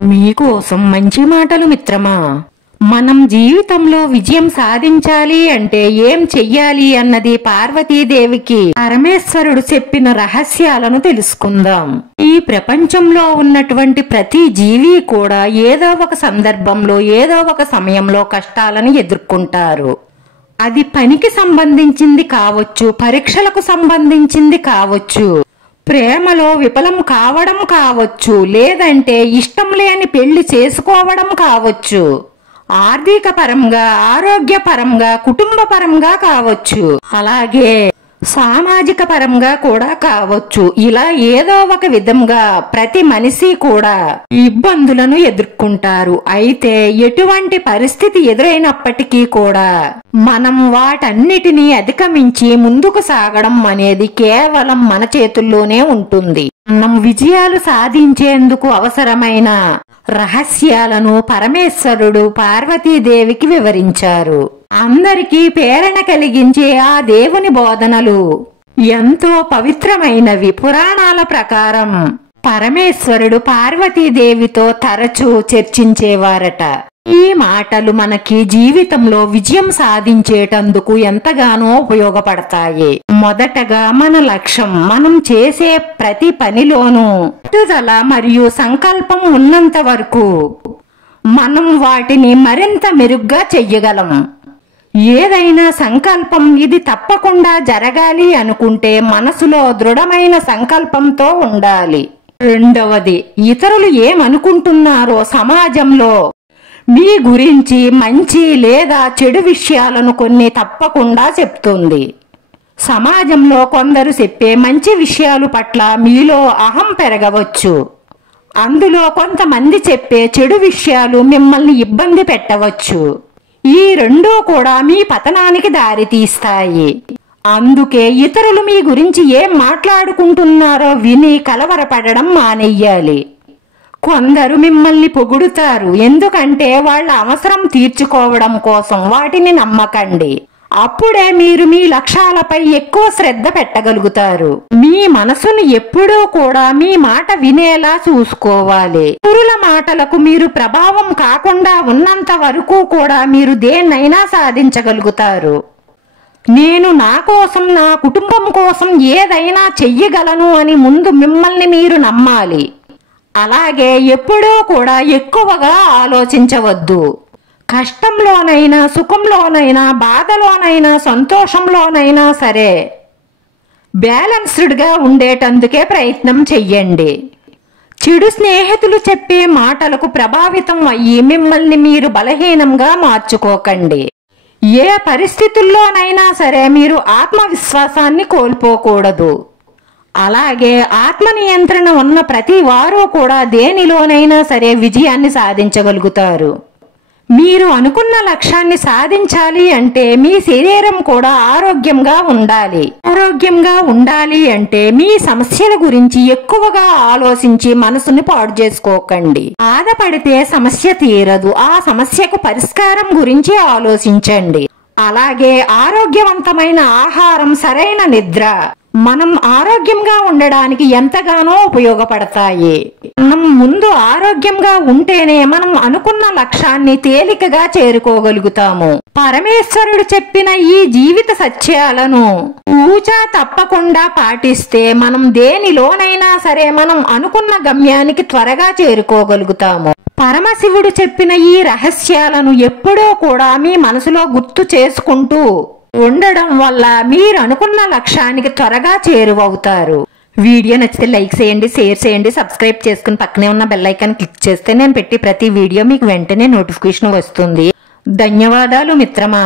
మీకోసం మంచి మాటలు మిత్రమా. మనం జీవితంలో విజయం సాధించాలి అంటే ఏం చెయ్యాలి అన్నది పార్వతీదేవికి పరమేశ్వరుడు చెప్పిన రహస్యాలను తెలుసుకుందాం. ఈ ప్రపంచంలో ఉన్నటువంటి ప్రతి జీవి కూడా ఏదో ఒక సందర్భంలో ఏదో ఒక సమయంలో కష్టాలను ఎదుర్కొంటారు. అది పనికి సంబంధించింది కావచ్చు, పరీక్షలకు సంబంధించింది కావచ్చు, ప్రేమలో విఫలం కావడం కావచ్చు, లేదంటే ఇష్టం లేని పెళ్లి చేసుకోవడం కావచ్చు, ఆర్థిక పరంగా, ఆరోగ్యపరంగా, కుటుంబ పరంగా కావచ్చు, అలాగే సామాజిక పరంగా కూడా కావచ్చు. ఇలా ఏదో ఒక విధంగా ప్రతి మనిషి కూడా ఇబ్బందులను ఎదుర్కొంటారు. అయితే ఎటువంటి పరిస్థితి ఎదురైనప్పటికీ కూడా మనం వాటన్నిటినీ అధిగమించి ముందుకు సాగడం అనేది కేవలం మన చేతుల్లోనే ఉంటుంది. మనం విజయాలు సాధించేందుకు అవసరమైన రహస్యాలను పరమేశ్వరుడు పార్వతీదేవికి వివరించారు. అందరికీ ప్రేరణ కలిగించే ఆ దేవుని బోధనలు ఎంతో పవిత్రమైనవి. పురాణాల ప్రకారం పరమేశ్వరుడు పార్వతీదేవితో తరచూ చర్చించేవారట. ఈ మాటలు మనకి జీవితంలో విజయం సాధించేటందుకు ఎంతగానో ఉపయోగపడతాయి. మొదటగా మన లక్ష్యం, మనం చేసే ప్రతి పనిలోనూ పట్టుదల మరియు సంకల్పం ఉన్నంత వరకు మనం వాటిని మరింత మెరుగ్గా చెయ్యగలం. ఏదైనా సంకల్పం ఇది తప్పకుండా జరగాలి అనుకుంటే మనసులో దృఢమైన సంకల్పంతో ఉండాలి. రెండవది, ఇతరులు ఏమనుకుంటున్నారో సమాజంలో మీ గురించి మంచి లేదా చెడు విషయాలను కొన్ని తప్పకుండా చెప్తుంది. సమాజంలో కొందరు చెప్పే మంచి విషయాలు పట్ల మీలో అహం పెరగవచ్చు. అందులో కొంతమంది చెప్పే చెడు విషయాలు మిమ్మల్ని ఇబ్బంది పెట్టవచ్చు. ఈ రెండూ కూడా మీ పతనానికి దారితీస్తాయి. అందుకే ఇతరులు మీ గురించి ఏం మాట్లాడుకుంటున్నారో విని కలవరపడడం మానేయాలి. కొందరు మిమ్మల్ని పొగుడుతారు, ఎందుకంటే వాళ్ళ అవసరం తీర్చుకోవడం కోసం. వాటిని నమ్మకండి. అప్పుడే మీరు మీ లక్ష్యాలపై ఎక్కువ శ్రద్ధ పెట్టగలుగుతారు. మీ మనసును ఎప్పుడూ కూడా మీ మాట వినేలా చూసుకోవాలి. ఇతరుల మాటలకు మీరు ప్రభావం కాకుండా ఉన్నంత వరకు కూడా మీరు దేన్నైనా సాధించగలుగుతారు. నేను నా కోసం, నా కుటుంబం కోసం ఏదైనా చెయ్యగలను అని ముందు మిమ్మల్ని మీరు నమ్మాలి. అలాగే ఎప్పుడూ కూడా ఎక్కువగా ఆలోచించవద్దు. కష్టంలోనైనా, సుఖంలోనైనా, బాధలోనైనా, సంతోషంలోనైనా సరే బ్యాలెన్స్డ్గా ఉండేటందుకే ప్రయత్నం చెయ్యండి. చెడు స్నేహితులు చెప్పే మాటలకు ప్రభావితం అయ్యి మిమ్మల్ని మీరు బలహీనంగా మార్చుకోకండి. ఏ పరిస్థితుల్లోనైనా సరే మీరు ఆత్మవిశ్వాసాన్ని కోల్పోకూడదు. అలాగే ఆత్మ నియంత్రణ ఉన్న ప్రతి వారు కూడా దేనిలోనైనా సరే విజయాన్ని సాధించగలుగుతారు. మీరు అనుకున్న లక్ష్యాన్ని సాధించాలి అంటే మీ శరీరం కూడా ఆరోగ్యంగా ఉండాలి. ఆరోగ్యంగా ఉండాలి అంటే మీ సమస్యల గురించి ఎక్కువగా ఆలోచించి మనసుని పాడు చేసుకోకండి. బాధపడితే సమస్య తీరదు. ఆ సమస్యకు పరిష్కారం గురించి ఆలోచించండి. అలాగే ఆరోగ్యవంతమైన ఆహారం, సరైన నిద్ర మనం ఆరోగ్యంగా ఉండడానికి ఎంతగానో ఉపయోగపడతాయి. మనం ముందు ఆరోగ్యంగా ఉంటేనే మనం అనుకున్న లక్ష్యాన్ని తేలికగా చేరుకోగలుగుతాము. పరమేశ్వరుడు చెప్పిన ఈ జీవిత సత్యాలను తూచా తప్పకుండా పాటిస్తే మనం దేనిలోనైనా సరే మనం అనుకున్న గమ్యానికి త్వరగా చేరుకోగలుగుతాము. పరమశివుడు చెప్పిన ఈ రహస్యాలను ఎప్పుడూ కూడా మీ మనసులో గుర్తు చేసుకుంటూ ఉండడం వల్ల మీరు అనుకున్న లక్ష్యానికి త్వరగా చేరువవుతారు. వీడియో నచ్చితే లైక్ చేయండి, షేర్ చేయండి, సబ్స్క్రైబ్ చేసుకుని పక్కనే ఉన్న బెల్ ఐకాన్ క్లిక్ చేస్తే నేను పెట్టి ప్రతి వీడియో మీకు వెంటనే నోటిఫికేషన్ వస్తుంది. ధన్యవాదాలు మిత్రమా.